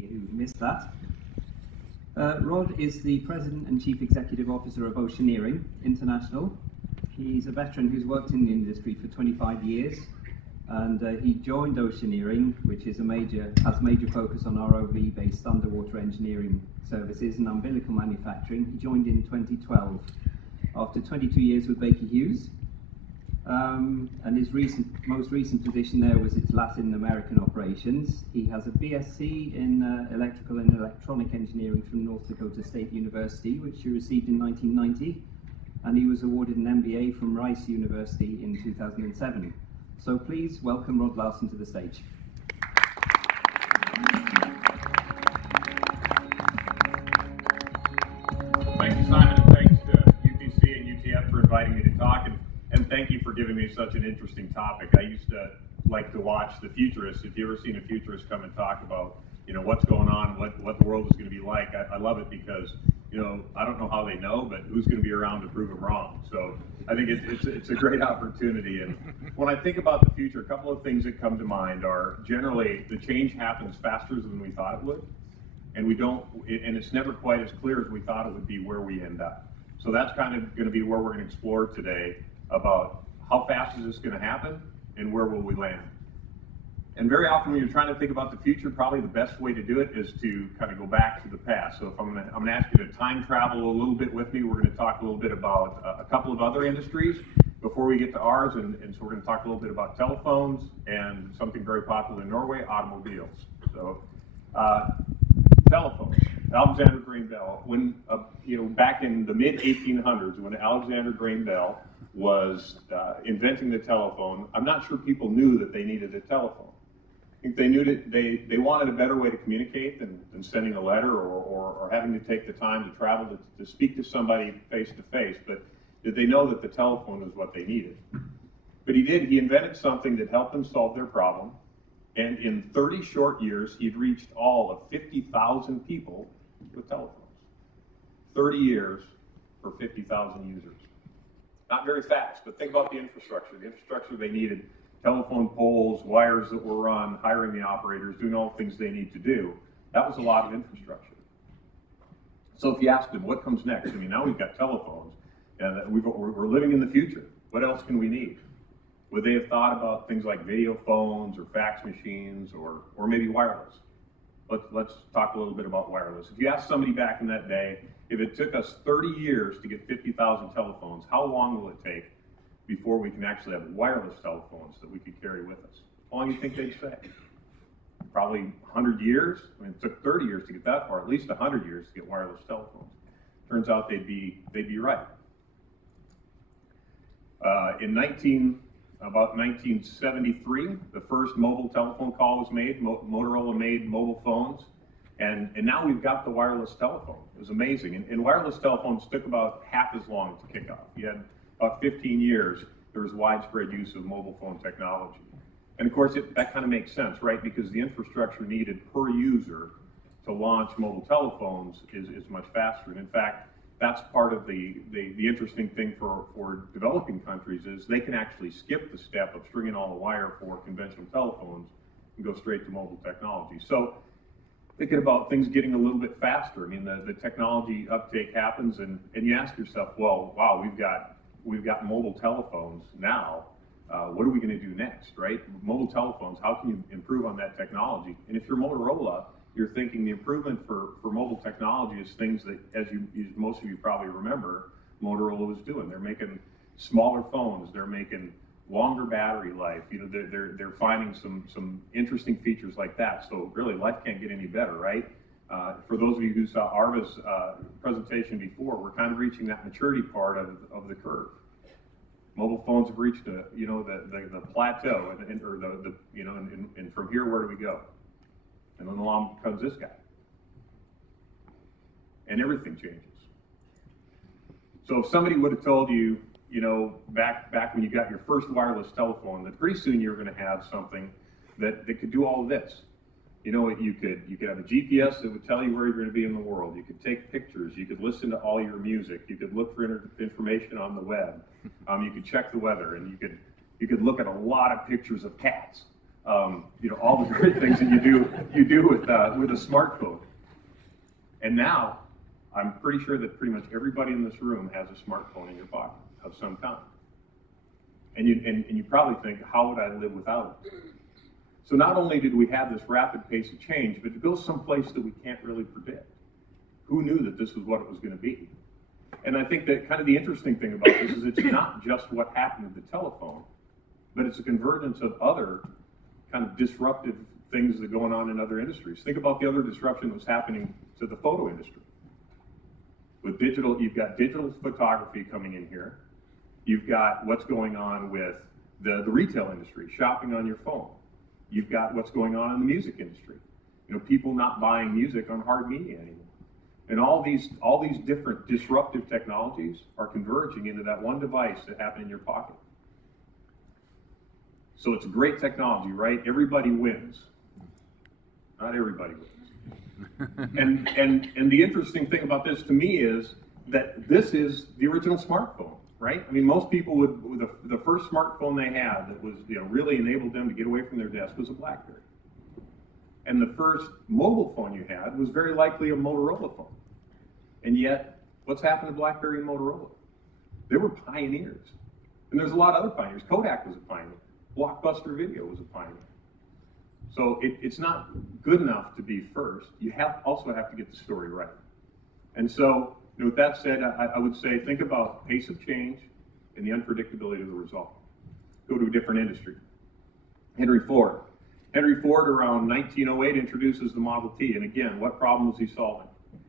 who missed that. Rod is the President and Chief Executive Officer of Oceaneering International. He's a veteran who's worked in the industry for 25 years, and he joined Oceaneering, which is has major focus on ROV-based underwater engineering services and umbilical manufacturing. He joined in 2012 after 22 years with Baker Hughes. And his most recent position there was its Latin American operations. He has a BSc in Electrical and Electronic Engineering from North Dakota State University, which he received in 1990, and he was awarded an MBA from Rice University in 2007. So please welcome Rod Larson to the stage. Thank you, Simon, and thanks to UTC and UTF for inviting me to talk. And thank you for giving me such an interesting topic. I used to like to watch the futurists. If you ever seen a futurist come and talk about, what's going on, what the world is going to be like, I love it because, I don't know how they know, but who's going to be around to prove them wrong? So I think it's a great opportunity. And when I think about the future, a couple of things that come to mind are generally the change happens faster than we thought it would, and it's never quite as clear as we thought it would be where we end up. So that's kind of going to be where we're going to explore today, about how fast is this going to happen and where will we land. And very often when you're trying to think about the future, probably the best way to do it is to kind of go back to the past. So if I'm going to ask you to time travel a little bit with me, we're going to talk a little bit about a couple of other industries before we get to ours, and so we're going to talk a little bit about telephones and something very popular in Norway, automobiles. So telephones. Alexander Graham Bell, when back in the mid 1800s, when Alexander Graham Bell was inventing the telephone, I'm not sure people knew that they needed a telephone. I think they knew that they wanted a better way to communicate than sending a letter or having to take the time to travel to speak to somebody face to face. But did they know that the telephone was what they needed? But he did. He invented something that helped them solve their problem. And in 30 short years, he'd reached all of 50,000 people with telephones. 30 years for 50,000 users. Not very fast, but think about the infrastructure. The infrastructure they needed: telephone poles, wires that were run, hiring the operators, doing all the things they need to do. That was a lot of infrastructure. So if you ask them, what comes next? Now we've got telephones, and we're living in the future. What else can we need? Would they have thought about things like video phones or fax machines or maybe wireless? Let's talk a little bit about wireless. If you ask somebody back in that day, if it took us 30 years to get 50,000 telephones, how long will it take before we can actually have wireless telephones that we could carry with us? How long do you think they'd say? Probably 100 years? It took 30 years to get that far, at least 100 years to get wireless telephones. Turns out they'd be right. About 1973, the first mobile telephone call was made. Motorola made mobile phones, and now we've got the wireless telephone. It was amazing, and wireless telephones took about half as long to kick off. You had about 15 years, there was widespread use of mobile phone technology. And of course, that kind of makes sense, right? Because the infrastructure needed per user to launch mobile telephones is much faster. And in fact, that's part of the interesting thing for developing countries is they can actually skip the step of stringing all the wire for conventional telephones and go straight to mobile technology. So thinking about things getting a little bit faster, the technology uptake happens, and you ask yourself, well, wow, we've got mobile telephones now. What are we going to do next, right? Mobile telephones, how can you improve on that technology? And if you're Motorola, you're thinking the improvement for mobile technology is things that, as most of you probably remember, Motorola was doing. They're making smaller phones. They're making longer battery life. They're finding some interesting features like that. So really, life can't get any better, right? For those of you who saw Arva's presentation before, we're kind of reaching that maturity part of the curve. Mobile phones have reached the plateau, and from here, where do we go? And then along comes this guy. And everything changes. So if somebody would have told you, back when you got your first wireless telephone, that pretty soon you're going to have something that could do all of this. You could have a GPS that would tell you where you're going to be in the world. You could take pictures. You could listen to all your music. You could look for information on the web. You could check the weather, and you could look at a lot of pictures of cats. all the great things that you do with a smartphone. And now, I'm pretty sure that pretty much everybody in this room has a smartphone in your pocket of some kind. And you probably think, how would I live without it? So not only did we have this rapid pace of change, but it goes someplace that we can't really predict. Who knew that this was what it was going to be? And I think that kind of the interesting thing about this is it's not just what happened with the telephone, but it's a convergence of other kind of disruptive things that are going on in other industries. Think about the other disruption that was happening to the photo industry. With digital, you've got digital photography coming in here. You've got what's going on with the retail industry, shopping on your phone. You've got what's going on in the music industry. People not buying music on hard media anymore. And all these different disruptive technologies are converging into that one device that happened in your pocket. So it's a great technology, right? Everybody wins. Not everybody wins. and the interesting thing about this to me is that this is the original smartphone, right? I mean, most people the first smartphone they had that was really enabled them to get away from their desk was a BlackBerry. And the first mobile phone you had was very likely a Motorola phone. And yet, what's happened to BlackBerry and Motorola? They were pioneers. And there's a lot of other pioneers. Kodak was a pioneer. Blockbuster Video was a pioneer. So it's not good enough to be first. You also have to get the story right. And so, with that said, I would say think about pace of change and the unpredictability of the result. Go to a different industry. Henry Ford. Henry Ford, around 1908, introduces the Model T. And again, what problem was he solving?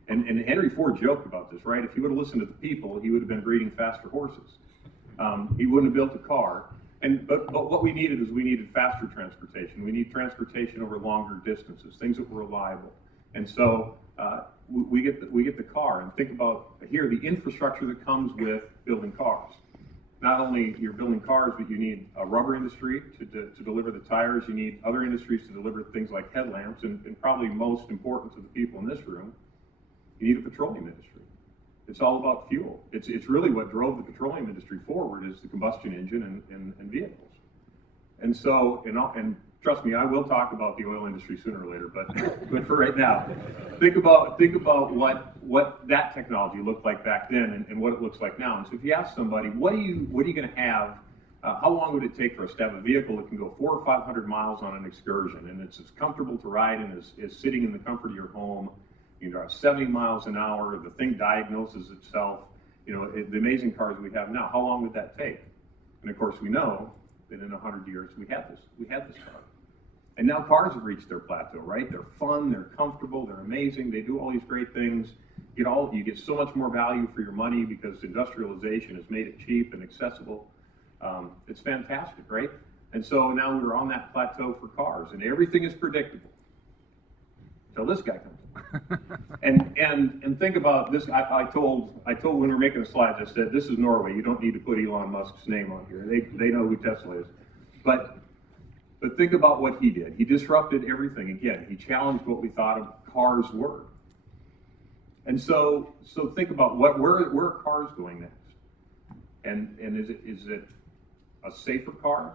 And Henry Ford joked about this, right? If he would have listened to the people, he would have been breeding faster horses. He wouldn't have built a car. But what we needed is we needed faster transportation. We need transportation over longer distances, things that were reliable. And so we get the car. And think about here the infrastructure that comes with building cars. Not only you're building cars, but you need a rubber industry to deliver the tires. You need other industries to deliver things like headlamps. And probably most important to the people in this room, you need a petroleum industry. It's all about fuel. It's really what drove the petroleum industry forward is the combustion engine and vehicles. And so, and trust me, I will talk about the oil industry sooner or later, but for right now, think about what that technology looked like back then and what it looks like now. And so if you ask somebody, what are you going to have, how long would it take for us to have a vehicle that can go 400 or 500 miles on an excursion and it's as comfortable to ride and is sitting in the comfort of your home? You drive 70 miles an hour, the thing diagnoses itself. The amazing cars we have now, how long would that take? And of course we know that in 100 years we had this car. And now cars have reached their plateau, right? They're fun, they're comfortable, they're amazing, they do all these great things. You get so much more value for your money because industrialization has made it cheap and accessible. It's fantastic, right? And so now we're on that plateau for cars and everything is predictable. Until this guy comes. and think about this. I told when we were making the slides, I said, this is Norway. You don't need to put Elon Musk's name on here. They know who Tesla is. But think about what he did. He disrupted everything. Again, he challenged what we thought of cars were. And so think about where are cars going next? And is it a safer car?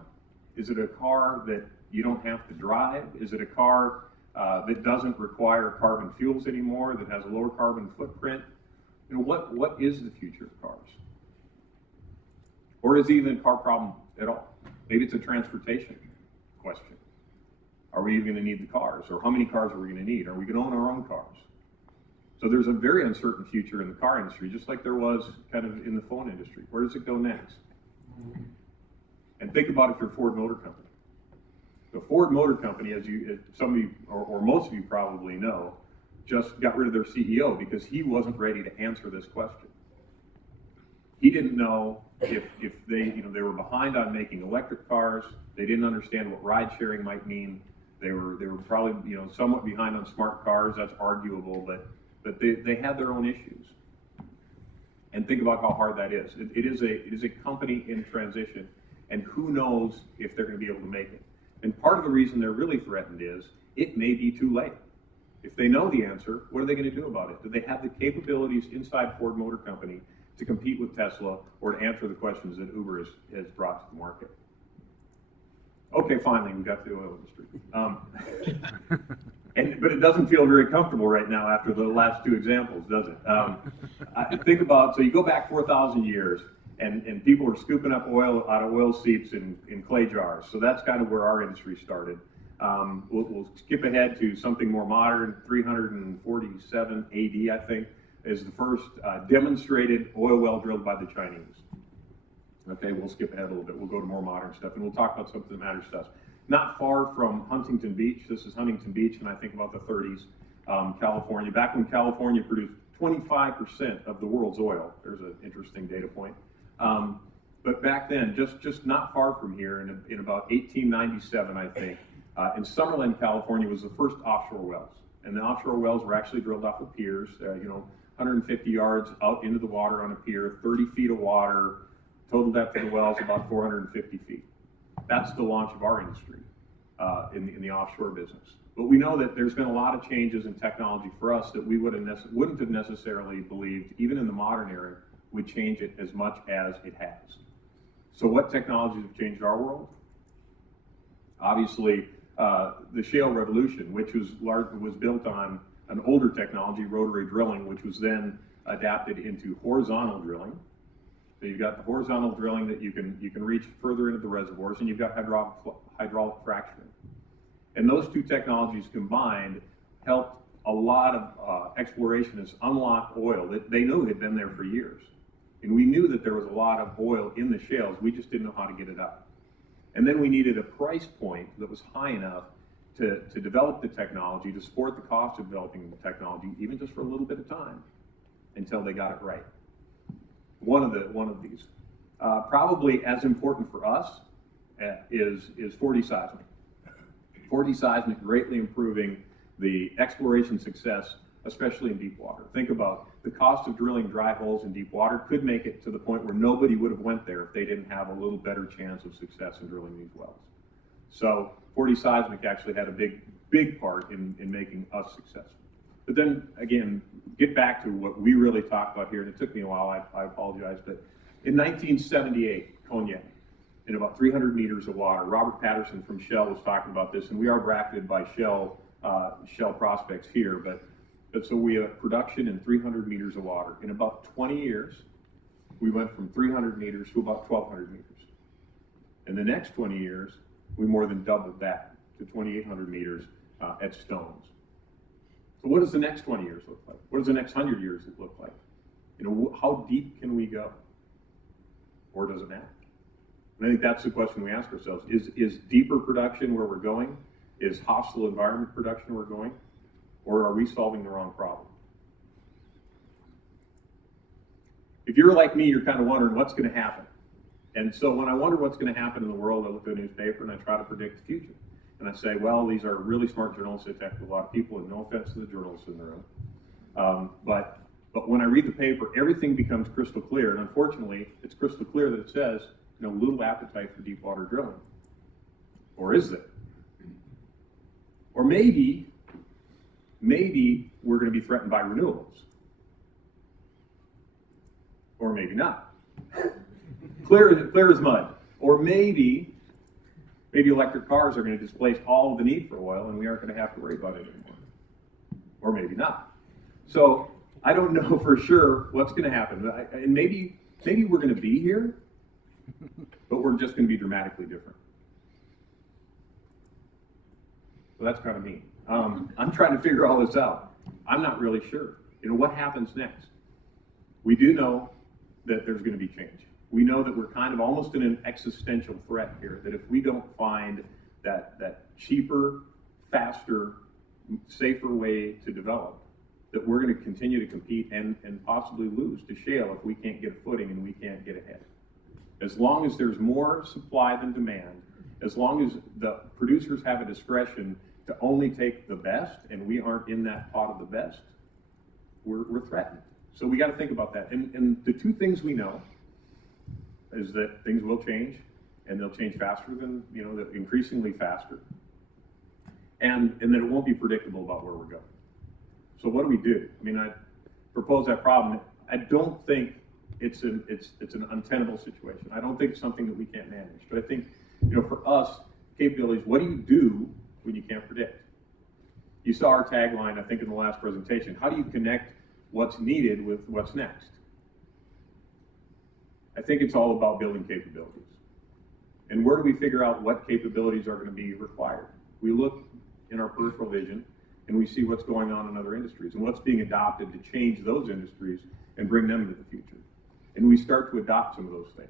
Is it a car that you don't have to drive? Is it a car that doesn't require carbon fuels anymore, that has a lower carbon footprint? What is the future of cars? Or is it even a car problem at all? Maybe it's a transportation question. Are we even going to need the cars? Or how many cars are we going to need? Are we going to own our own cars? So there's a very uncertain future in the car industry, just like there was kind of in the phone industry. Where does it go next? And think about if you're a Ford Motor Company. The Ford Motor Company, as some of you, or most of you probably know, just got rid of their CEO because he wasn't ready to answer this question. He didn't know if they were behind on making electric cars. They didn't understand what ride sharing might mean. They were probably somewhat behind on smart cars. That's arguable, but they had their own issues. And think about how hard that is. It is a company in transition, and who knows if they're going to be able to make it. And part of the reason they're really threatened is it may be too late. If they know the answer, what are they going to do about it? Do they have the capabilities inside Ford Motor Company to compete with Tesla or to answer the questions that Uber has brought to the market? Okay, finally, we got to the oil industry. But it doesn't feel very comfortable right now after the last two examples, does it? Think about, so you go back 4,000 years, and people were scooping up oil out of oil seeps in clay jars. So that's kind of where our industry started. We'll skip ahead to something more modern. 347 AD, I think, is the first demonstrated oil well drilled by the Chinese. Okay, we'll skip ahead a little bit. We'll go to more modern stuff, and we'll talk about some of the matter stuff. Not far from Huntington Beach. This is Huntington Beach, and I think about the 30s, California. Back when California produced 25% of the world's oil. There's an interesting data point. But back then, just not far from here, in about 1897, I think, in Summerlin, California, was the first offshore wells. And the offshore wells were actually drilled off of piers, 150 yards out into the water on a pier, 30 feet of water, total depth of the wells about 450 feet. That's the launch of our industry in the offshore business. But we know that there's been a lot of changes in technology for us that we wouldn't have necessarily believed, even in the modern era, would change it as much as it has. So what technologies have changed our world? Obviously, the shale revolution, which was built on an older technology, rotary drilling, which was then adapted into horizontal drilling. So you've got the horizontal drilling that you can reach further into the reservoirs, and you've got hydraulic fracturing. And those two technologies combined helped a lot of explorationists unlock oil that they knew had been there for years. And we knew that there was a lot of oil in the shales, we just didn't know how to get it up. And then we needed a price point that was high enough to develop the technology, to support the cost of developing the technology, even just for a little bit of time, until they got it right. One of these. Probably as important for us is 4D seismic. 4D seismic greatly improving the exploration success, especially in deep water. Think about the cost of drilling dry holes in deep water could make it to the point where nobody would have went there if they didn't have a little better chance of success in drilling these wells. So 4D seismic actually had a big part in making us successful. But then again, get back to what we really talked about here, and it took me a while, I apologize, but in 1978, Cognac, in about 300 meters of water, Robert Patterson from Shell was talking about this, and we are bracketed by Shell prospects here, but so we have production in 300 meters of water. In about 20 years, we went from 300 meters to about 1,200 meters. In the next 20 years, we more than doubled that to 2,800 meters at Stones. So what does the next 20 years look like? What does the next 100 years look like? How deep can we go? Or does it matter? And I think that's the question we ask ourselves. Is deeper production where we're going? Is hostile environment production where we're going? Or are we solving the wrong problem? If you're like me, you're kind of wondering what's going to happen. And so when I wonder what's going to happen in the world, I look at the newspaper and I try to predict the future. And I say, well, these are really smart journalists that affect a lot of people, and no offense to the journalists in the room. But when I read the paper, everything becomes crystal clear. And unfortunately, it's crystal clear that it says, little appetite for deep water drilling. Or is there? Or maybe we're going to be threatened by renewables. Or maybe not. Clear as mud. Or maybe electric cars are going to displace all of the need for oil, and we aren't going to have to worry about it anymore. Or maybe not. So I don't know for sure what's going to happen. And maybe we're going to be here, but we're just going to be dramatically different. So that's kind of me. I'm trying to figure all this out. I'm not really sure. What happens next? We do know that there's going to be change. We know that we're kind of almost in an existential threat here, that if we don't find that cheaper, faster, safer way to develop, that we're going to continue to compete and possibly lose to shale if we can't get a footing and we can't get ahead. As long as there's more supply than demand, as long as the producers have a discretion to only take the best and we aren't in that pot of the best, we're threatened. So we got to think about that. And the two things we know is that things will change, and they'll change faster than, increasingly faster. And that it won't be predictable about where we're going. So what do we do? I propose that problem. I don't think it's an untenable situation. I don't think it's something that we can't manage. But I think, for us, capabilities. What do you do when you can't predict? You saw our tagline, I think, in the last presentation. How do you connect what's needed with what's next? I think it's all about building capabilities. And where do we figure out what capabilities are going to be required? We look in our peripheral vision and we see what's going on in other industries and what's being adopted to change those industries and bring them into the future. And we start to adopt some of those things.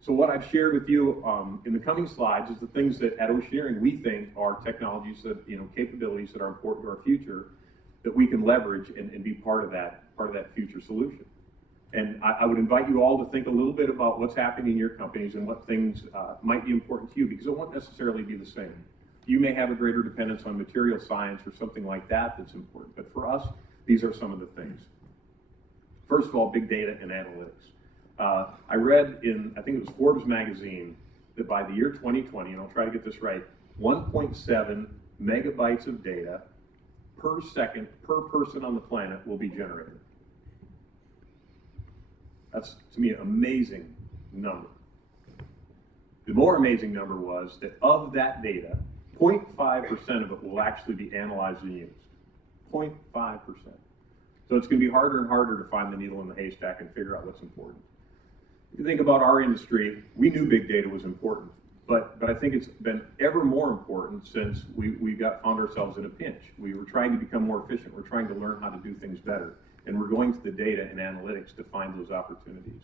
So what I've shared with you in the coming slides is the things that at Oceaneering we think are technologies that, capabilities that are important to our future that we can leverage and be part of that future solution. And I would invite you all to think a little bit about what's happening in your companies and what things might be important to you, because it won't necessarily be the same. You may have a greater dependence on material science or something like that that's important, but for us, these are some of the things. First of all, big data and analytics. I read in, I think it was Forbes magazine, that by the year 2020, and I'll try to get this right, 1.7 megabytes of data per second per person on the planet will be generated. That's, to me, an amazing number. The more amazing number was that of that data, 0.5% of it will actually be analyzed and used. 0.5%. So it's going to be harder and harder to find the needle in the haystack and figure out what's important. If you think about our industry, we knew big data was important, but I think it's been ever more important since we found ourselves in a pinch. We were trying to become more efficient. We're trying to learn how to do things better. And we're going to the data and analytics to find those opportunities.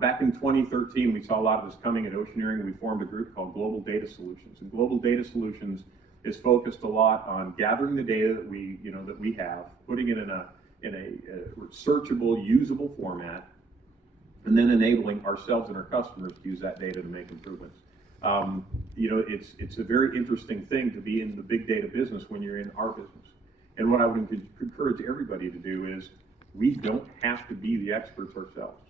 Back in 2013, we saw a lot of this coming at Oceaneering. We formed a group called Global Data Solutions. And Global Data Solutions is focused a lot on gathering the data that we have, putting it in a searchable, usable format, and then enabling ourselves and our customers to use that data to make improvements. It's a very interesting thing to be in the big data business when you're in our business. And what I would encourage everybody to do is, we don't have to be the experts ourselves,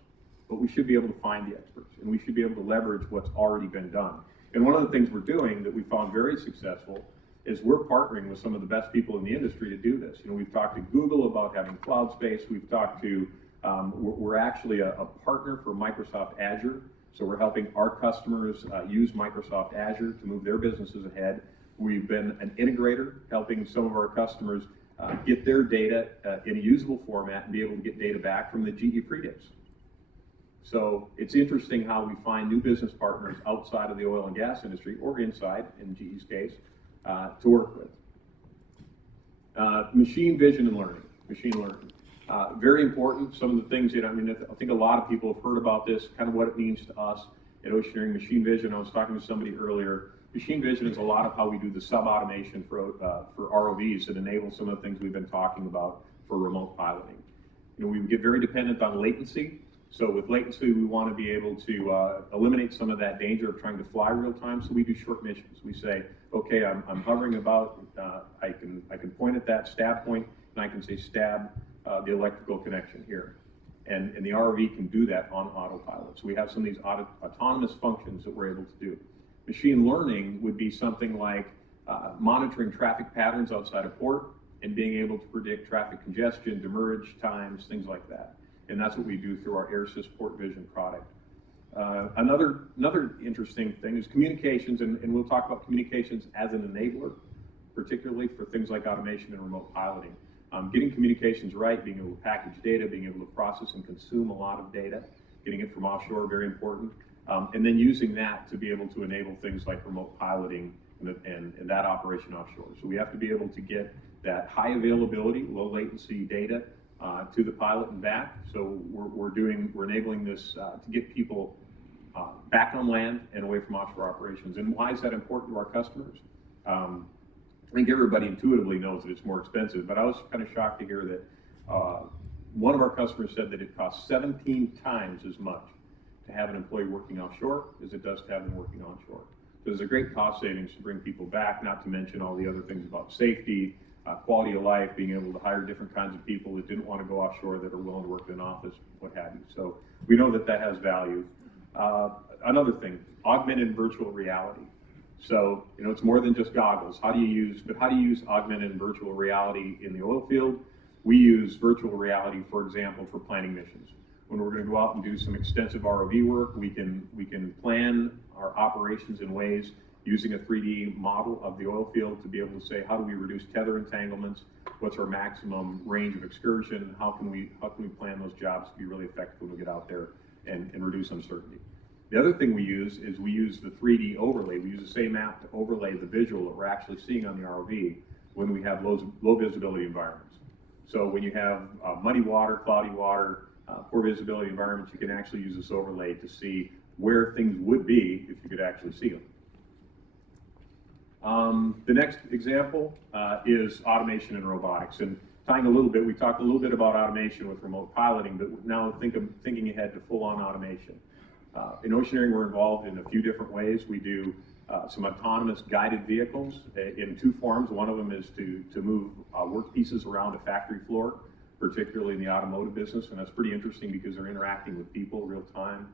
but we should be able to find the experts, and we should be able to leverage what's already been done. And one of the things we're doing that we found very successful is we're partnering with some of the best people in the industry to do this. We've talked to Google about having cloud space. We've talked to, we're actually a partner for Microsoft Azure. So we're helping our customers use Microsoft Azure to move their businesses ahead. We've been an integrator, helping some of our customers get their data in a usable format and be able to get data back from the GE pre-dips. So it's interesting how we find new business partners outside of the oil and gas industry, or inside, in GE's case, to work with. Machine vision and learning, machine learning. Very important. Some of the things that, I think a lot of people have heard about this, kind of what it means to us at Oceaneering. Machine vision, I was talking to somebody earlier. Machine vision is a lot of how we do the sub-automation for ROVs that enable some of the things we've been talking about for remote piloting. We get very dependent on latency. So with latency, we want to be able to eliminate some of that danger of trying to fly real time. So we do short missions. We say, okay, I'm hovering about, I can point at that stab point, and I can say stab the electrical connection here. And the ROV can do that on autopilot. So we have some of these autonomous functions that we're able to do. Machine learning would be something like monitoring traffic patterns outside a port and being able to predict traffic congestion, demurrage times, things like that. And that's what we do through our AirSys Port Vision product. Another interesting thing is communications, and we'll talk about communications as an enabler, particularly for things like automation and remote piloting. Getting communications right, being able to package data, being able to process and consume a lot of data, getting it from offshore, very important. And then using that to be able to enable things like remote piloting and that operation offshore. So we have to be able to get that high availability, low latency data to the pilot and back. So we're enabling this to get people back on land and away from offshore operations. And why is that important to our customers? I think everybody intuitively knows that it's more expensive, but I was kind of shocked to hear that one of our customers said that it costs 17 times as much to have an employee working offshore as it does to have them working onshore. So there's a great cost savings to bring people back, not to mention all the other things about safety, quality of life, being able to hire different kinds of people that didn't want to go offshore, that are willing to work in an office, what have you. So we know that that has value. Another thing, augmented and virtual reality. So, it's more than just goggles. How do you use augmented and virtual reality in the oil field? We use virtual reality, for example, for planning missions. When we're going to go out and do some extensive ROV work, we can plan our operations in ways using a 3D model of the oil field to be able to say, how do we reduce tether entanglements? What's our maximum range of excursion? How can we plan those jobs to be really effective when we get out there and reduce uncertainty? The other thing we use is we use the 3D overlay. We use the same app to overlay the visual that we're actually seeing on the ROV when we have low visibility environments. So when you have muddy water, cloudy water, poor visibility environments, you can actually use this overlay to see where things would be if you could actually see them. The next example is automation and robotics. And tying a little bit, we talked a little bit about automation with remote piloting, but now thinking ahead to full-on automation. In Oceaneering, we're involved in a few different ways. We do some autonomous guided vehicles in two forms. One of them is to move work pieces around a factory floor, particularly in the automotive business, and that's pretty interesting because they're interacting with people real time.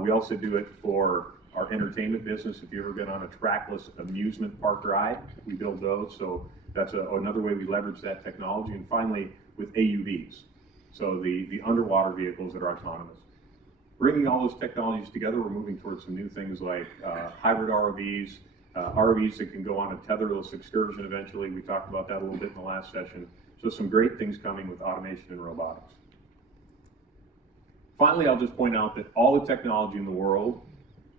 We also do it for our entertainment business. If you've ever been on a trackless amusement park ride, we build those. So that's another way we leverage that technology. And finally, with AUVs, so the underwater vehicles that are autonomous. Bringing all those technologies together, we're moving towards some new things like hybrid ROVs, ROVs that can go on a tetherless excursion eventually. We talked about that a little bit in the last session. So some great things coming with automation and robotics. Finally, I'll just point out that all the technology in the world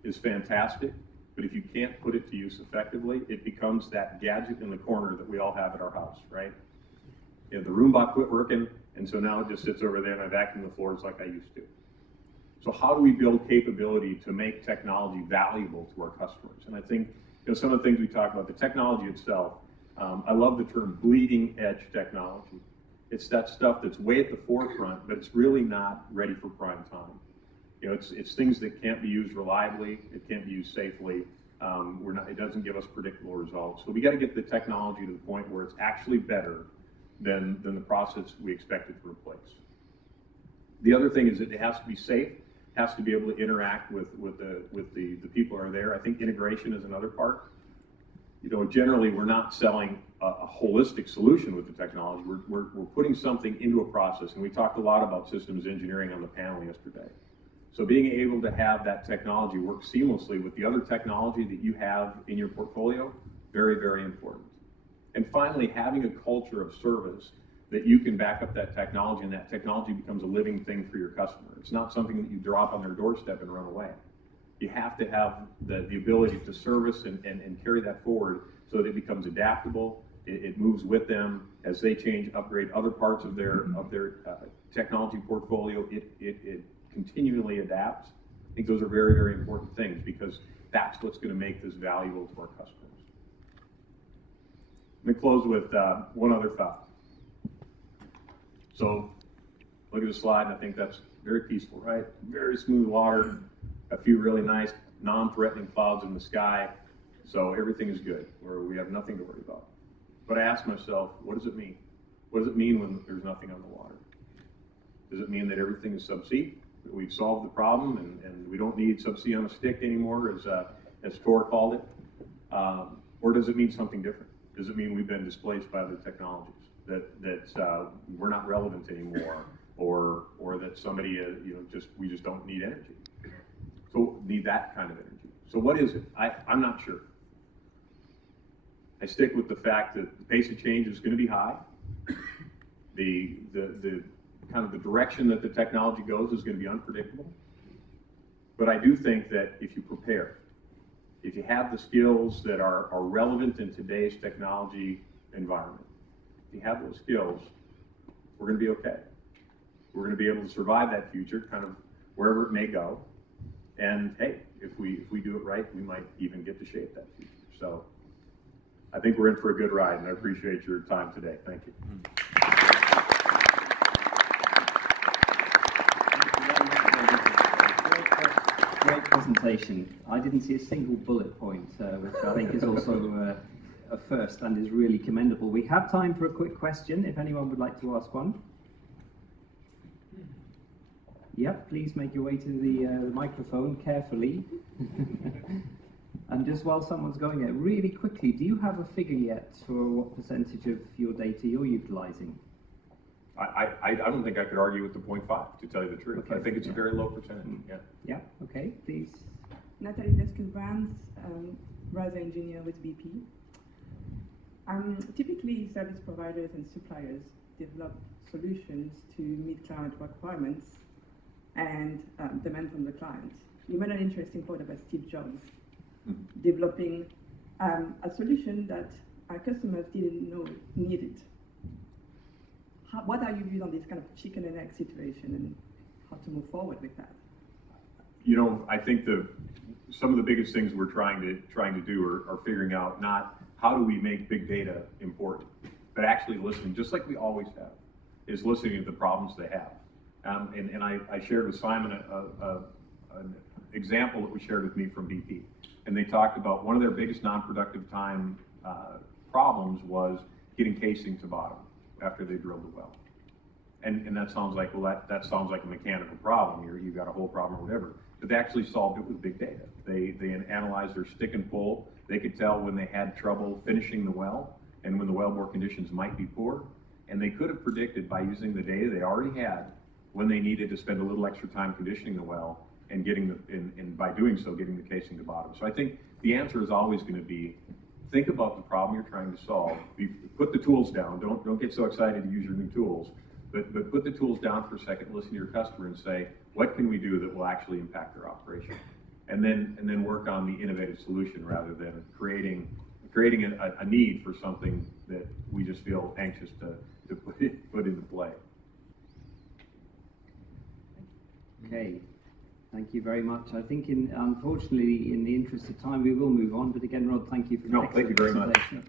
is fantastic, but if you can't put it to use effectively, it becomes that gadget in the corner that we all have at our house, right? You know, the Roomba quit working, and so now it just sits over there and I vacuum the floors like I used to. So how do we build capability to make technology valuable to our customers? And I think some of the things we talk about, the technology itself, I love the term bleeding edge technology. It's that stuff that's way at the forefront, but it's really not ready for prime time. You know, it's things that can't be used reliably, it can't be used safely, it doesn't give us predictable results. So we got to get the technology to the point where it's actually better than the process we expect it to replace. The other thing is that it has to be safe, has to be able to interact with the people who are there. I think integration is another part. You know, generally we're not selling a holistic solution with the technology. We're putting something into a process, and we talked a lot about systems engineering on the panel yesterday. So being able to have that technology work seamlessly with the other technology that you have in your portfolio, very, very important. And finally, having a culture of service that you can back up that technology, and that technology becomes a living thing for your customer. It's not something that you drop on their doorstep and run away. You have to have the ability to service and carry that forward so that it becomes adaptable. It moves with them as they change, upgrade other parts of their technology portfolio. It continually adapts. I think those are very, very important things because that's what's going to make this valuable to our customers. Let me close with one other thought. So look at the slide, and I think that's very peaceful, right? Very smooth water, a few really nice non-threatening clouds in the sky. So everything is good, where we have nothing to worry about. But I ask myself, what does it mean? What does it mean when there's nothing on the water? Does it mean that everything is subsea? That we've solved the problem and we don't need subsea on a stick anymore, as Thor called it? Or does it mean something different? Does it mean we've been displaced by other technologies? That we're not relevant anymore, or that somebody we just don't need energy. So need that kind of energy. So what is it? I'm not sure. I stick with the fact that the pace of change is going to be high. The kind of the direction that the technology goes is going to be unpredictable. But I do think that if you prepare, if you have the skills that are relevant in today's technology environment, if you have those skills, we're going to be okay. We're going to be able to survive that future, kind of wherever it may go. And hey, if we do it right, we might even get to shape that future. So I think we're in for a good ride, and I appreciate your time today. Thank you. Great presentation. I didn't see a single bullet point, which I think is also a first and is really commendable. We have time for a quick question, if anyone would like to ask one. Yep, please make your way to the microphone carefully. And just while someone's going there, really quickly, do you have a figure yet for what percentage of your data you're utilizing? I don't think I could argue with the 0.5, to tell you the truth. Okay. I think it's a very low percentage. Yeah. Yeah. Okay. Please. Nathalie Deske Brands, radar engineer with BP. Typically, service providers and suppliers develop solutions to meet client requirements and demand from the client. You made an interesting point about Steve Jobs developing a solution that our customers didn't know needed. What are your views on this kind of chicken and egg situation and how to move forward with that? You know, I think some of the biggest things we're trying to do are figuring out not how do we make big data important, but actually listening, just like we always have, is listening to the problems they have. And I shared with Simon an example that was shared with me from BP. And they talked about one of their biggest non-productive time problems was getting casing to bottom after they drilled the well. And that sounds like, well, that sounds like a mechanical problem. You've got a whole problem or whatever. But they actually solved it with big data. They analyzed their stick and pull. They could tell when they had trouble finishing the well and when the wellbore conditions might be poor. And they could have predicted by using the data they already had when they needed to spend a little extra time conditioning the well and and by doing so, getting the casing to bottom. So I think the answer is always going to be, think about the problem you're trying to solve. Put the tools down. Don't get so excited to use your new tools. But put the tools down for a second, listen to your customer and say, what can we do that will actually impact their operation? And then work on the innovative solution rather than creating a need for something that we just feel anxious to put into play. Okay, thank you very much. I think, unfortunately, in the interest of time, we will move on. But again, Rod, thank you for the thank you very much. presentation.